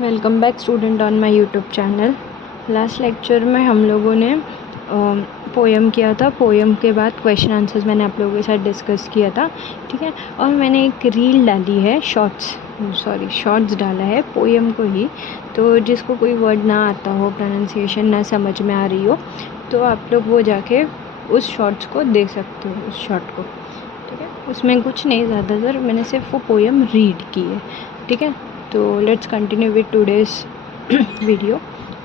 Welcome back student on my YouTube channel. Last lecture में हम लोगों ने पोएम किया था। पोएम के बाद क्वेश्चन आंसर्स मैंने आप लोगों के साथ डिस्कस किया था, ठीक है। और मैंने एक रील डाली है, शॉर्ट्स डाला है पोएम को ही। तो जिसको कोई वर्ड ना आता हो, प्रोनाउंसिएशन ना समझ में आ रही हो, तो आप लोग वो जाके उस शॉर्ट्स को देख सकते हो, उस शॉर्ट को, ठीक है। उसमें कुछ नहीं, ज़्यादातर मैंने सिर्फ वो पोएम रीड की है, ठीक है। तो let's continue with today's video.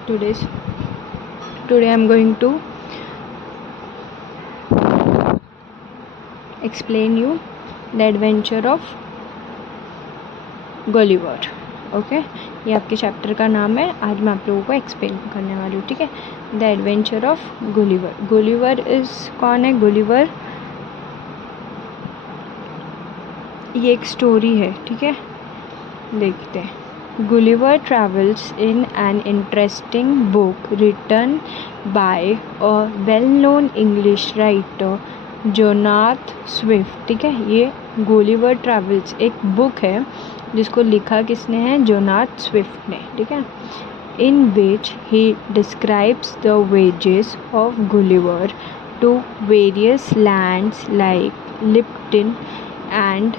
Today I'm going to explain you the adventure of Gulliver. Okay, ये आपके चैप्टर का नाम है। आज मैं आप लोगों को एक्सप्लेन करने वाली हूँ, ठीक है। The adventure of Gulliver. Gulliver is कौन है? गुलिवर ये एक स्टोरी है, ठीक है। देखते हैं। Gulliver travels in an interesting book written by a well-known English writer, Jonathan Swift, ठीक है। ये गुलिवर ट्रैवल्स एक बुक है जिसको लिखा किसने है? जोनाथ स्विफ्ट ने, ठीक है। In which he describes the voyages of Gulliver to various lands like Lilliput and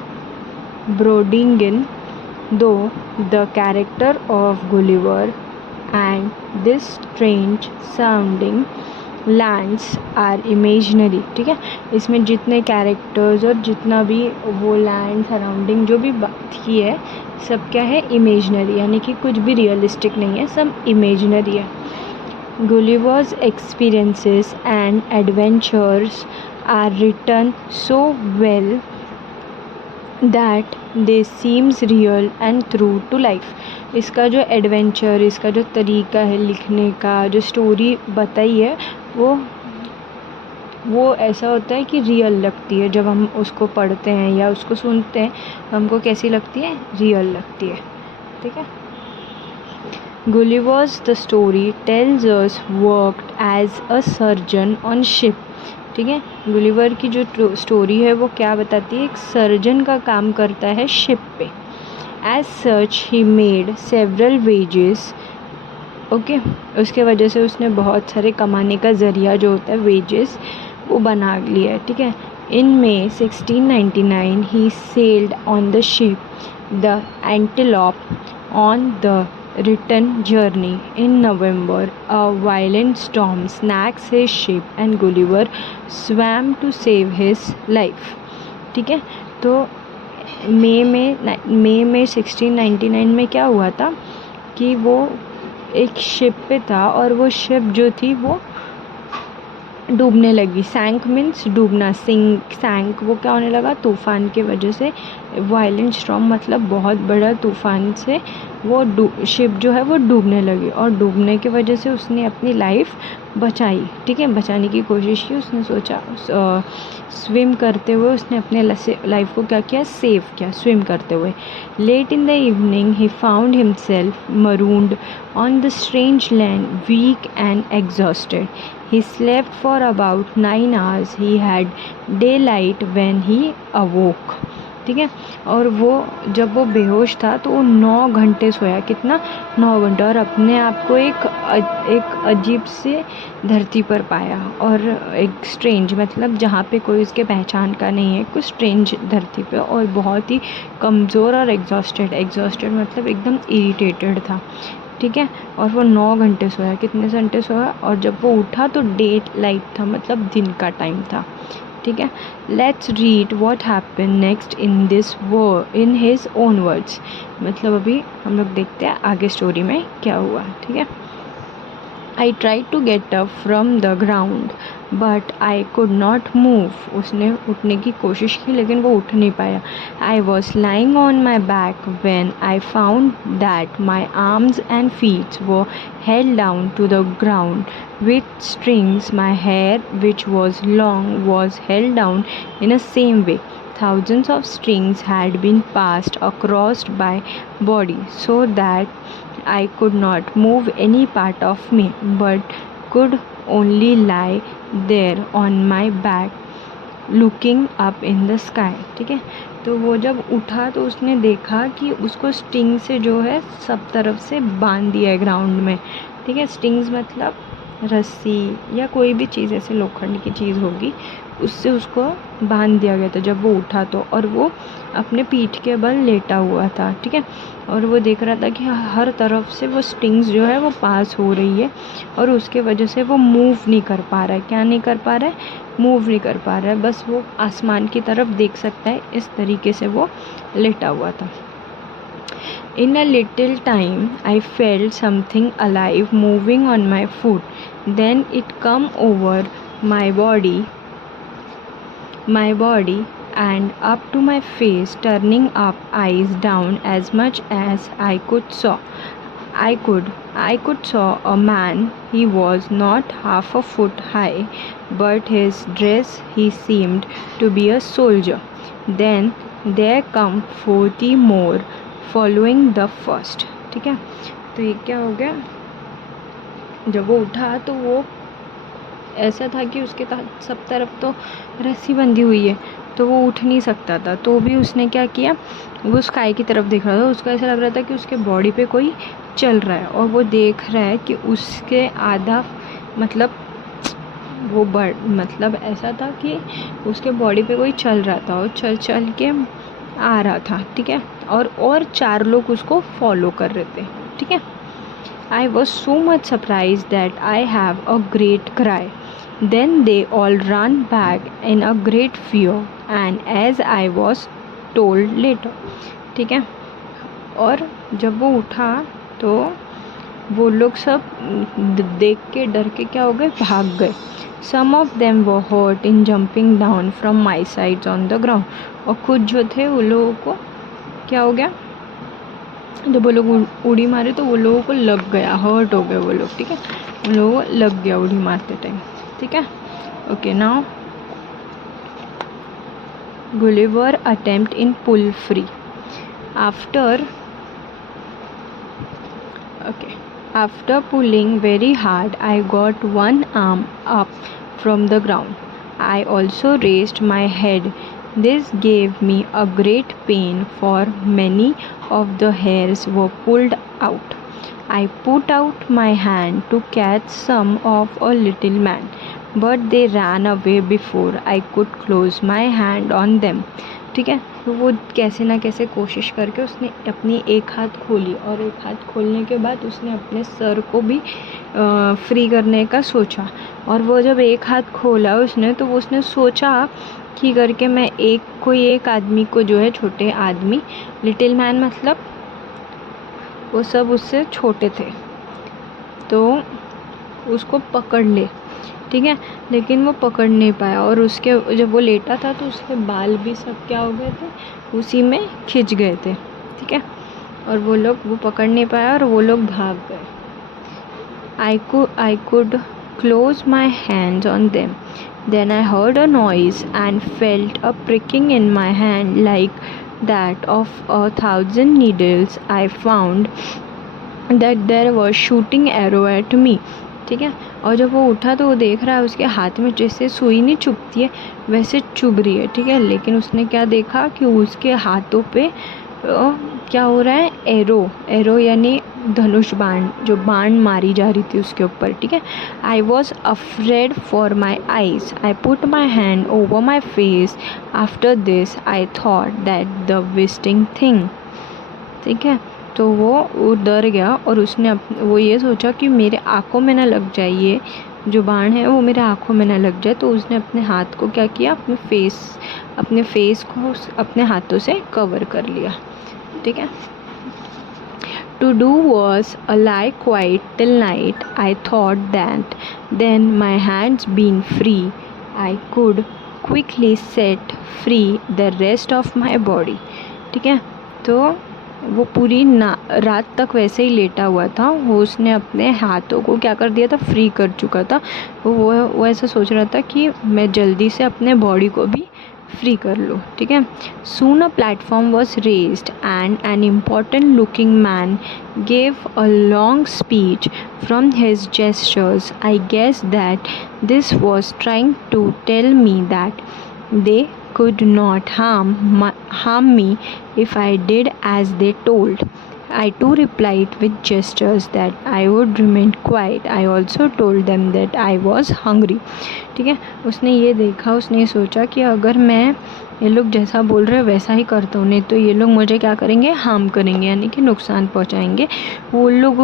Brobdingnag. Though the character of Gulliver and this strange sounding lands are imaginary, ठीक है। इसमें जितने कैरेक्टर्स और जितना भी वो लैंड सराउंडिंग जो भी बात की है, सब क्या है? इमेजनरी, यानी कि कुछ भी रियलिस्टिक नहीं है, सब इमेजनरी है. Gulliver's experiences and adventures are written so well that they seems real and true to life. इसका जो एडवेंचर, इसका जो तरीका है लिखने का, जो स्टोरी बताई है, वो ऐसा होता है कि रियल लगती है। जब हम उसको पढ़ते हैं या उसको सुनते हैं, हमको कैसी लगती है? रियल लगती है, ठीक है। Gulliver's the story tells us worked as a surgeon on ship, ठीक है। गुलिवर की जो स्टोरी है वो क्या बताती है? एक सर्जन का काम करता है शिप पे. As such he made several wages, okay. उसके वजह से उसने बहुत सारे कमाने का ज़रिया जो होता है वेजेस, वो बना लिया है, ठीक है। इन May 1699 he sailed on the ship the antelope on the return journey. In November, a violent storm snacks his ship and Gulliver swam to save his life, ठीक है। तो मई में 1699 में क्या हुआ था कि वो एक शिप पे था और वो शिप जो थी वो डूबने लगी. सैंक मीन्स डूबना, सैंक वो क्या होने लगा? तूफ़ान के वजह से. वायलेंट स्टॉर्म मतलब बहुत बड़ा तूफ़ान से वो शिप जो है वो डूबने लगी, और डूबने की वजह से उसने अपनी लाइफ बचाई, ठीक है। बचाने की कोशिश की, उसने सोचा स्विम करते हुए उसने अपने लाइफ को क्या किया? सेव किया स्विम करते हुए. Late in the evening he found himself marooned on the strange land, weak and exhausted. He slept for about 9 hours. He had daylight when he awoke, ठीक है। और वो जब वो बेहोश था तो वो 9 घंटे सोया. कितना? 9 घंटे. और अपने आप को एक अजीब से धरती पर पाया, और एक स्ट्रेंज मतलब जहाँ पे कोई उसके पहचान का नहीं है, कुछ स्ट्रेंज धरती पे, और बहुत ही कमज़ोर और एग्जॉस्टेड मतलब एकदम इरिटेटेड था, ठीक है। और वो 9 घंटे सोया. कितने घंटे सोया? और जब वो उठा तो डे लाइट था, मतलब दिन का टाइम था, ठीक है. Let's read what happen next in his own words. मतलब अभी हम लोग देखते हैं आगे स्टोरी में क्या हुआ, ठीक है. I tried to get up from the ground, but I could not move. उसने उठने की कोशिश की लेकिन वो उठ नहीं पाया. I was lying on my back when I found that my arms and feet were held down to the ground with strings. My hair, which was long, was held down in the same way. Thousands of strings had been passed across my body so that I could not move any part of me, but could only lie there on my back looking up in the sky, ठीक है. तो वो जब उठा तो उसने देखा कि उसको स्टिंग से जो है सब तरफ से बांध दिया है ग्राउंड में, ठीक है। स्टिंग्स मतलब रस्सी या कोई भी चीज़ ऐसे लोखंड की चीज़ होगी, उससे उसको बांध दिया गया था जब वो उठा तो। और वो अपने पीठ के बल लेटा हुआ था, ठीक है। और वो देख रहा था कि हर तरफ से वो स्टिंग्स जो है वो पास हो रही है और उसके वजह से वो मूव नहीं कर पा रहा है। क्या नहीं कर पा रहा है? मूव नहीं कर पा रहा है, बस वो आसमान की तरफ देख सकता है। इस तरीके से वो लेटा हुआ था। In a little time, I felt something alive moving on my foot. Then it come over my body and up to my face, turning up, eyes down as much as I could saw. I could saw a man. He was not half a foot high, but his dress he seemed to be a soldier. Then there come 40 more following the first, ठीक है। तो ये क्या हो गया, जब वो उठा तो वो ऐसा था कि उसके सब तरफ तो रस्सी बंधी हुई है, तो वो उठ नहीं सकता था। तो भी उसने क्या किया, वो स्काई की तरफ देख रहा था। उसको ऐसा लग रहा था कि उसके बॉडी पे कोई चल रहा है, और वो देख रहा है कि उसके आधा मतलब वो मतलब ऐसा था कि उसके बॉडी पे कोई चल रहा था और चल चल के आ रहा था, ठीक है। और 4 लोग उसको फॉलो कर रहे थे, ठीक है। I was so much surprised that I have a great cry. Then they all ran back in a great fear, and as I was told later, ठीक है। और जब वो उठा तो वो लोग सब देख के डर के क्या हो गए, भाग गए। Some of them were hurt in jumping down from my sides on the ground. और कुछ जो थे वो लोगों को क्या हो गया, जब वो लोग उड़ी मारे तो वो लोगों को लग गया, हर्ट हो गए वो लोग, ठीक है। उन लोगों को लग गया उड़ी मारते टाइम, ठीक है। Okay, now Gulliver attempt in pull free. After pulling very hard, I got one arm up from the ground. I also raised my head. This gave me a great pain, for many of the hairs were pulled out. I put out my hand to catch some of a little man, but they ran away before I could close my hand on them. ठीक है। तो वो कैसे ना कैसे कोशिश करके उसने अपनी एक हाथ खोली, और एक हाथ खोलने के बाद उसने अपने सर को भी फ्री करने का सोचा। और वो जब एक हाथ खोला उसने, तो वो उसने सोचा कि करके मैं कोई एक आदमी को जो है, छोटे आदमी, लिटिल मैन मतलब वो सब उससे छोटे थे, तो उसको पकड़ ले, ठीक है। लेकिन वो पकड़ नहीं पाया, और उसके जब वो लेटा था तो उसके बाल भी सब क्या हो गए थे, उसी में खिंच गए थे, ठीक है। और वो पकड़ नहीं पाया और वो लोग भाग गए। I could close my hands on them. Then I heard a noise and felt a pricking in my hand like that of 1,000 needles. I found that there was shooting arrow at me, ठीक है। और जब वो उठा तो वो देख रहा है उसके हाथ में जैसे सुई नहीं चुभती है वैसे चुभ रही है, ठीक है। लेकिन उसने क्या देखा कि उसके हाथों पे क्या हो रहा है, एरो यानी धनुष बाण, जो बाण मारी जा रही थी उसके ऊपर, ठीक है। I was afraid for my eyes. I put my hand over my face. After this I thought that the whistling thing, ठीक है। तो वो डर गया और उसने वो ये सोचा कि मेरे आँखों में ना लग जाए, ये जो बाण है वो मेरे आँखों में ना लग जाए। तो उसने अपने हाथ को क्या किया, अपने फेस को अपने हाथों से कवर कर लिया, ठीक है। To do was a lie quiet till night. I thought that then my hands being free, I could quickly set free the rest of my body, ठीक है। तो वो पूरी रात तक वैसे ही लेटा हुआ था। वो उसने अपने हाथों को क्या कर दिया था, फ्री कर चुका था। वो ऐसा सोच रहा था कि मैं जल्दी से अपने बॉडी को भी फ्री कर लो, ठीक है। Soon a platform was raised and an important looking man gave a long speech. From his gestures, I guessed that this was trying to tell me that they could not harm me if I did as they told. I too replied with gestures that I would remain quiet. I also told them that I was hungry. ठीक है, उसने ये देखा, उसने ये सोचा कि अगर मैं ये लोग जैसा बोल रहे वैसा ही करता हूँ, नहीं तो ये लोग मुझे क्या करेंगे, हार्म करेंगे, यानी कि नुकसान पहुँचाएंगे। वो लोग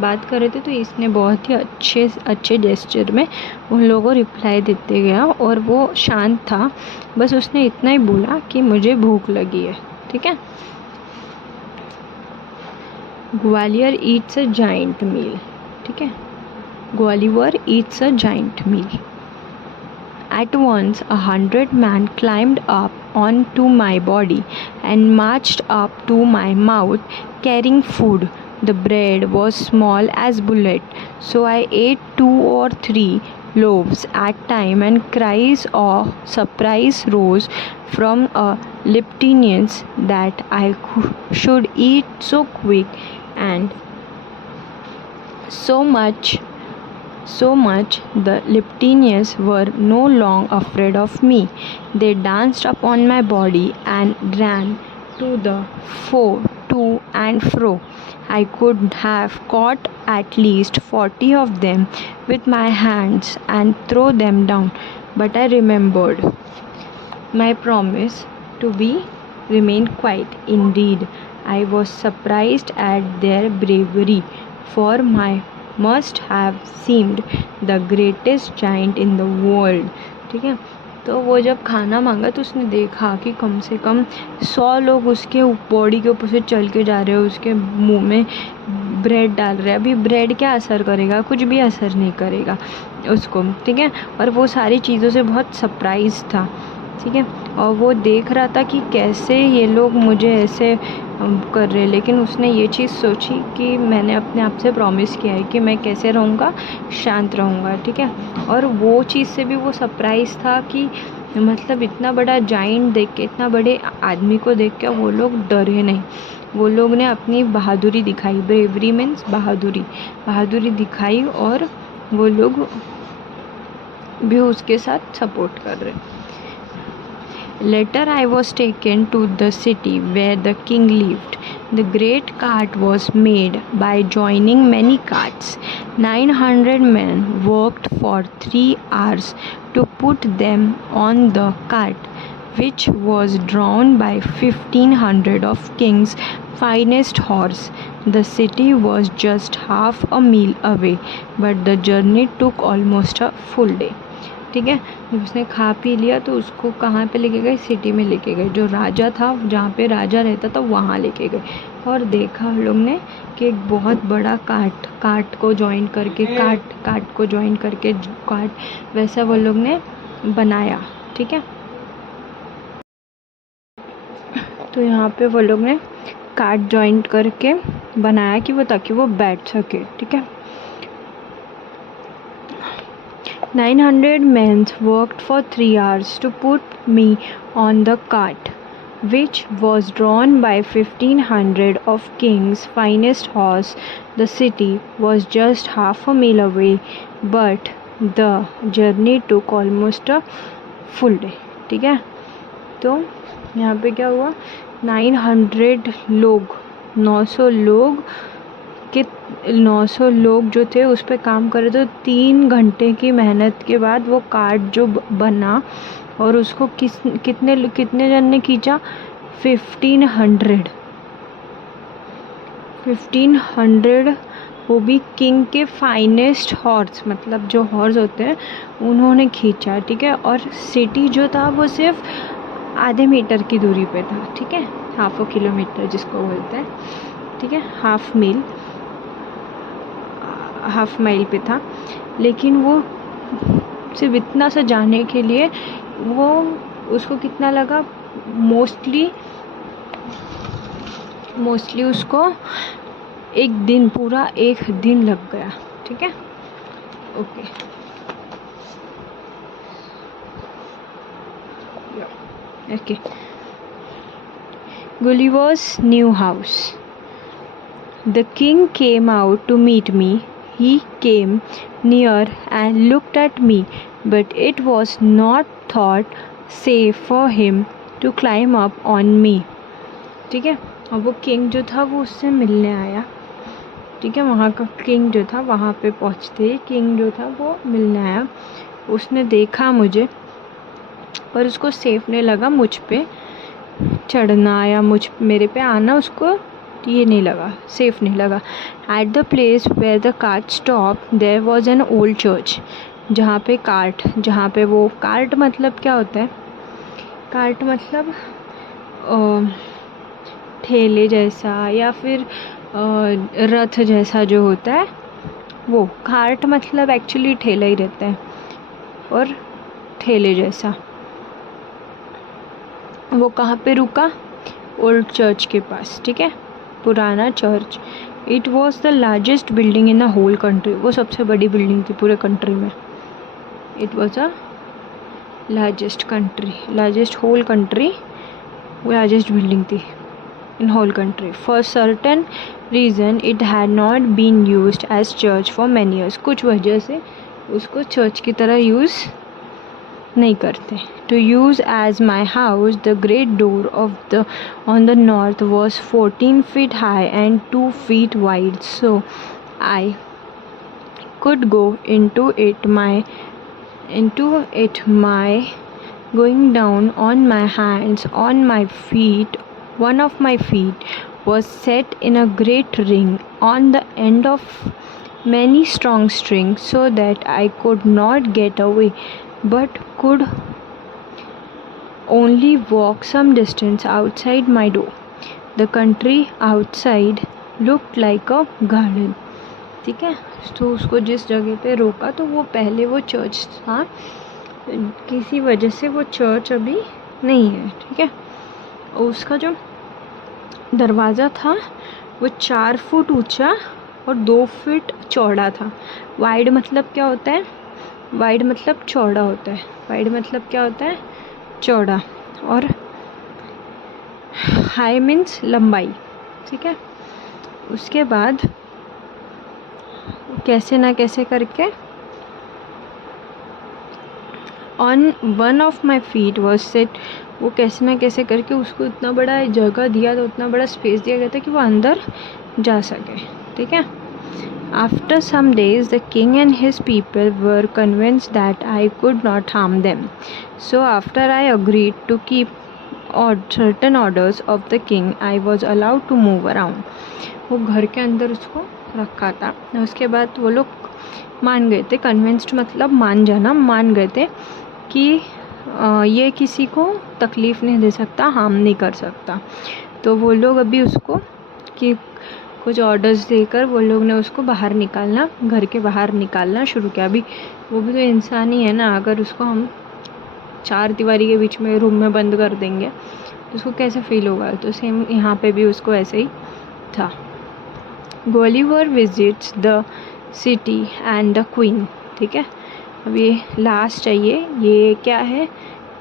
बात कर रहे थे, तो इसने बहुत ही अच्छे जेस्चर में उन लोगों को रिप्लाई देते गया और वो शांत था। बस उसने इतना ही बोला कि मुझे भूख लगी है। ठीक है, Gulliver eats a giant meal. ठीक है, Gulliver eats a giant meal. At once 100 men climbed up onto my body and marched up to my mouth carrying food. The bread was small as bullet, so I ate 2 or 3 loaves at time, and cries of surprise rose from a Liptinians that I should eat so quick and so much the Liptinians were no longer afraid of me. They danced upon my body and ran to and fro. I could have caught at least 40 of them with my hands and throw them down, but I remembered my promise to remain quiet. Indeed, I was surprised at their bravery, for my must have seemed the greatest giant in the world. ठीक है, तो वो जब खाना मांगा तो उसने देखा कि कम से कम 100 लोग उसके बॉडी के ऊपर से चल के जा रहे हैं, उसके मुंह में ब्रेड डाल रहे हैं। अभी ब्रेड क्या असर करेगा, कुछ भी असर नहीं करेगा उसको। ठीक है, और वो सारी चीज़ों से बहुत सरप्राइज था। ठीक है, और वो देख रहा था कि कैसे ये लोग मुझे ऐसे कर रहे हैं, लेकिन उसने ये चीज़ सोची कि मैंने अपने आप से प्रॉमिस किया है कि मैं कैसे रहूँगा, शांत रहूँगा। ठीक है, और वो चीज़ से भी वो सरप्राइज़ था कि मतलब इतना बड़ा जाइंट देख के, इतना बड़े आदमी को देख के वो लोग डरे नहीं। वो लोग ने अपनी बहादुरी दिखाई। ब्रेवरी मीन्स बहादुरी दिखाई, और वो लोग भी उसके साथ सपोर्ट कर रहे। Later I was taken to the city where the king lived. The great cart was made by joining many carts. 900 men worked for 3 hours to put them on the cart, which was drawn by 1500 of king's finest horse. The city was just half a mile away, but the journey took almost a full day. ठीक है, जब उसने खा P लिया तो उसको कहाँ पे लेके गए, सिटी में लेके गए। जो राजा था, जहाँ पे राजा रहता था, वहाँ लेके गए। और देखा हम लोग ने कि एक बहुत बड़ा काट को ज्वाइन करके वैसा वो लोग ने बनाया। ठीक है, तो यहाँ पे वो लोग ने काट ज्वाइन करके बनाया कि वो, ताकि वो बैठ सके। ठीक है, 900 men worked for 3 hours to put me on the cart, which was drawn by 1500 of king's finest horse. The city was just half a mile away, but the journey took almost a full day. ठीक है, तो यहाँ पे क्या हुआ, 900 लोग जो थे उस पर काम कर रहे थे। 3 घंटे की मेहनत के बाद वो कार्ड जो बना, और उसको कितने जन ने खींचा, 1500, वो भी किंग के फाइनेस्ट हॉर्स, मतलब जो हॉर्स होते हैं उन्होंने खींचा। ठीक है, और सिटी जो था वो सिर्फ आधे मीटर की दूरी पे था। ठीक है, हाफ अ किलोमीटर जिसको बोलते हैं। ठीक है, हाफ माइल पे था, लेकिन वो सिर्फ इतना सा जाने के लिए वो उसको कितना लगा, मोस्टली उसको पूरा एक दिन लग गया। ठीक है, okay, Gulliver's new house. The king came out to meet me. He came near and looked at me, but it was not thought safe for him to climb up on me. ठीक है, और वो king जो था वो उससे मिलने आया. ठीक है, वहाँ का किंग जो था, वहाँ पे पहुँचते ही किंग जो था वो मिलने आया. उसने देखा मुझे, पर उसको सेफ नहीं लगा मुझ पे चढ़ना या मेरे पे आना, उसको ये नहीं लगा, सेफ नहीं लगा. At the place where the cart stop there was an old church. जहाँ पे वो कार्ट मतलब क्या होता है? कार्ट मतलब ठेले जैसा या फिर रथ जैसा जो होता है वो. कार्ट मतलब एक्चुअली ठेला ही रहता है और ठेले जैसा. वो कहाँ पे रुका? ओल्ड चर्च के पास. ठीक है, पुराना church. It was the largest building in the whole country. वो सबसे बड़ी बिल्डिंग थी पूरे कंट्री में. It was a largest whole country. वो लार्जेस्ट बिल्डिंग थी in whole country. For certain reason it had not been used as church for many years. कुछ वजह से उसको चर्च की तरह यूज़ नहीं करते. To use as my house, the great door of the on the north was 14 feet high and 2 feet wide, so I could go into it my going down on my hands, on my feet. One of my feet was set in a great ring on the end of many strong strings, so that I could not get away, but could only walk some distance outside my door. The country outside looked like a garden. ठीक है, तो उसको जिस जगह पे रोका तो वो पहले वो चर्च था, किसी वजह से वो चर्च अभी नहीं है. ठीक है, और उसका जो दरवाज़ा था वो 4 फुट ऊंचा और 2 फीट चौड़ा था. वाइड मतलब क्या होता है? वाइड मतलब चौड़ा होता है. वाइड मतलब क्या होता है? चौड़ा. और हाई मीन्स लंबाई. ठीक है, उसके बाद कैसे ना कैसे करके on one of my feet was set. वो कैसे ना कैसे करके उसको इतना बड़ा जगह दिया था, उतना बड़ा स्पेस दिया गया था कि वो अंदर जा सके. ठीक है, after some days the king and his people were convinced that I could not harm them, so after I agreed to keep certain orders of the king, I was allowed to move around. वो घर के अंदर उसको रखा था. उसके बाद वो लोग मान गए थे. कन्विंस्ड मतलब मान जाना. मान गए थे कि ये किसी को तकलीफ़ नहीं दे सकता, हार्म नहीं कर सकता. तो वो लोग अभी उसको कि कुछ ऑर्डर्स देकर वो लोग ने उसको बाहर निकालना, घर के बाहर निकालना शुरू किया. अभी वो भी तो इंसान ही है ना. अगर उसको हम 4 दीवारी के बीच में रूम में बंद कर देंगे तो उसको कैसे फील होगा? तो सेम यहाँ पे भी उसको ऐसे ही था. Gwalior visits the city and the queen. ठीक है, अब ये लास्ट है. ये क्या है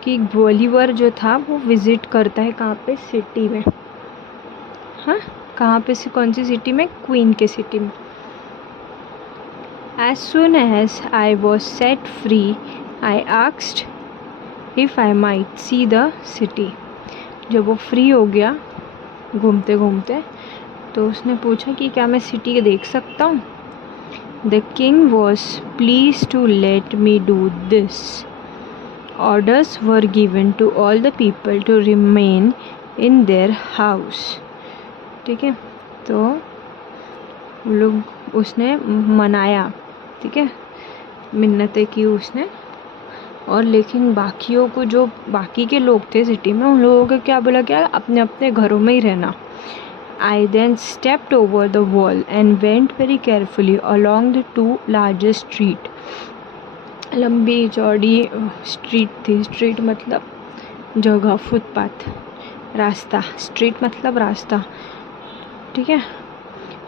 कि ग्वालियर जो था वो विज़िट करता है कहाँ पे? सिटी में. हाँ, कहाँ पे से? कौन सी सिटी में? क्वीन के सिटी में. As soon as I was set free I asked if I might see the city. जब वो फ्री हो गया घूमते घूमते तो उसने पूछा कि क्या मैं सिटी देख सकता हूँ. The king was please to let me do this. Orders were given to all the people to remain in their house. ठीक है, तो वो लोग उसने मनाया. ठीक है, मिन्नतें की उसने. और लेकिन बाकियों को, जो बाकी के लोग थे सिटी में, उन लोगों को क्या बोला? क्या अपने अपने घरों में ही रहना. I then stepped over the wall and went very carefully along the 2 largest street. लंबी चौड़ी स्ट्रीट थी. स्ट्रीट मतलब जगह, फुटपाथ, रास्ता. स्ट्रीट मतलब रास्ता. ठीक है,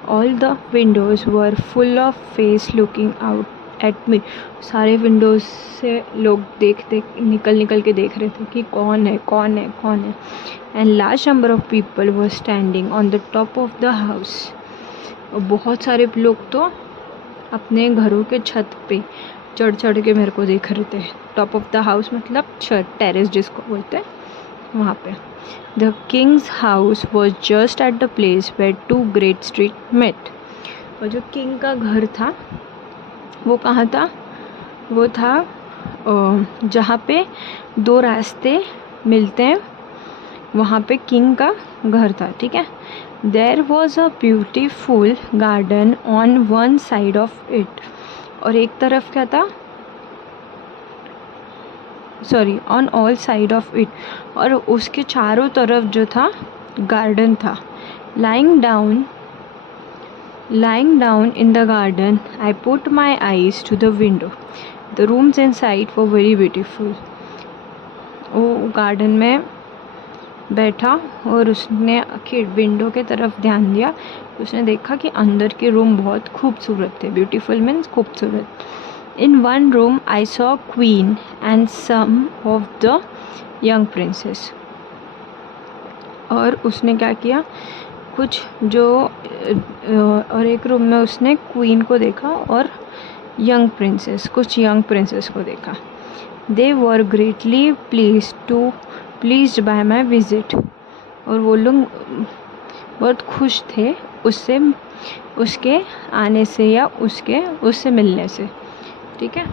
all the Windows were full of face looking out at me. सारे विंडोज़ से लोग निकल के देख रहे थे कि कौन है. And large number of people were standing on the top of the house. और बहुत सारे लोग तो अपने घरों के छत पे, चढ़ चढ़ के मेरे को देख रहे थे। टॉप ऑफ द हाउस मतलब छत, टेरेस जिसको बोलते हैं, वहाँ पे। The king's house was just at the place where 2 great street met. और जो किंग का घर था वो कहाँ था? वो था जहाँ पे 2 रास्ते मिलते हैं, वहाँ पे किंग का घर था, ठीक है। There was a beautiful garden on one side of it. और एक तरफ क्या था? Sorry, on all side of it. और उसके चारों तरफ जो था गार्डन था। lying down in the garden, I put my eyes to the window. The rooms inside were very beautiful. वो गार्डन में बैठा और उसने विंडो के तरफ ध्यान दिया। उसने देखा कि अंदर के रूम बहुत खूबसूरत थे। ब्यूटीफुल मीन्स खूबसूरत। In one room I saw queen and some of the young princes. और उसने क्या किया, कुछ जो और एक रूम में उसने क्वीन को देखा और कुछ यंग प्रिंसेस को देखा। They were greatly pleased by my visit. और वो लोग बहुत खुश थे उसके आने से या उससे मिलने से, ठीक है।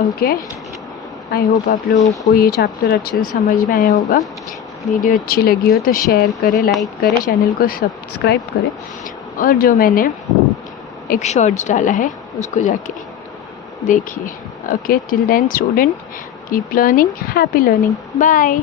ओके, आई होप आप लोगों को ये चैप्टर अच्छे से समझ में आया होगा। वीडियो अच्छी लगी हो तो शेयर करें, लाइक करें, चैनल को सब्सक्राइब करें। और जो मैंने एक शॉर्ट्स डाला है उसको जाके देखिए। Okay, till then student, keep learning, happy learning, bye.